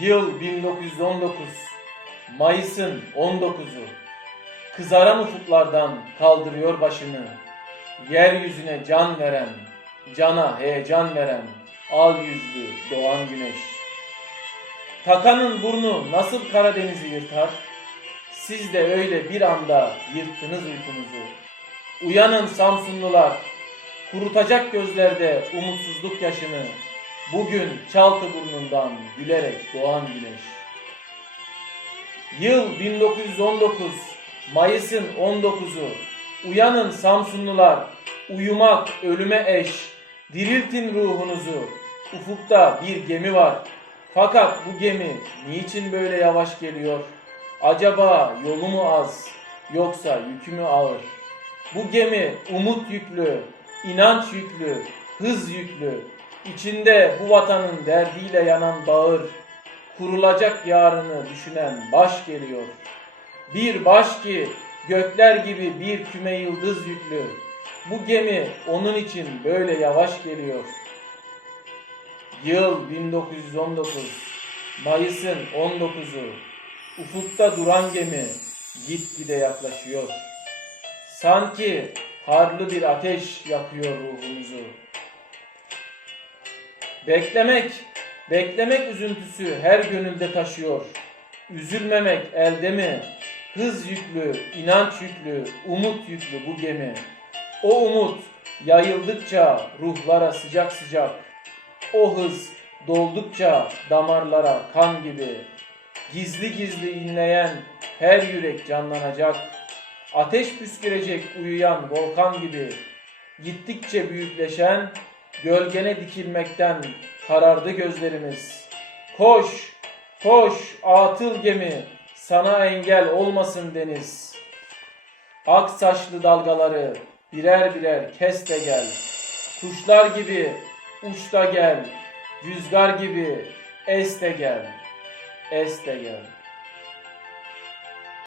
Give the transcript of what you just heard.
Yıl 1919. Mayıs'ın 19'u. Kızaran ufuklardan kaldırıyor başını. Yeryüzüne can veren, cana heyecan veren al yüzlü doğan güneş. Takanın burnu nasıl Karadeniz'i yırtar? Siz de öyle bir anda yırttınız uykunuzu. Uyanın Samsunlular, kurutacak gözlerde umutsuzluk yaşını. Bugün çaltı burnundan gülerek doğan güneş. Yıl 1919, Mayıs'ın 19'u. Uyanın Samsunlular, uyumak ölüme eş. Diriltin ruhunuzu. Ufukta bir gemi var. Fakat bu gemi niçin böyle yavaş geliyor? Acaba yolu mu az, yoksa yükü mü ağır? Bu gemi umut yüklü, inanç yüklü, hız yüklü. İçinde bu vatanın derdiyle yanan bağır, kurulacak yarını düşünen baş geliyor. Bir baş ki gökler gibi bir küme yıldız yüklü. Bu gemi onun için böyle yavaş geliyor. Yıl 1919, Mayıs'ın 19'u. Ufukta duran gemi gitgide yaklaşıyor. Sanki harlı bir ateş yakıyor ruhumuzu. Beklemek, beklemek üzüntüsü her gönülde taşıyor. Üzülmemek elde mi? Hız yüklü, inanç yüklü, umut yüklü bu gemi. O umut yayıldıkça ruhlara sıcak sıcak. O hız doldukça damarlara kan gibi. Gizli gizli inleyen her yürek canlanacak. Ateş püskürecek uyuyan volkan gibi. Gittikçe büyükleşen gölgene dikilmekten karardı gözlerimiz. Koş, koş atıl gemi, sana engel olmasın deniz. Ak saçlı dalgaları birer birer kes de gel. Kuşlar gibi uç da gel, rüzgar gibi es de gel, es de gel.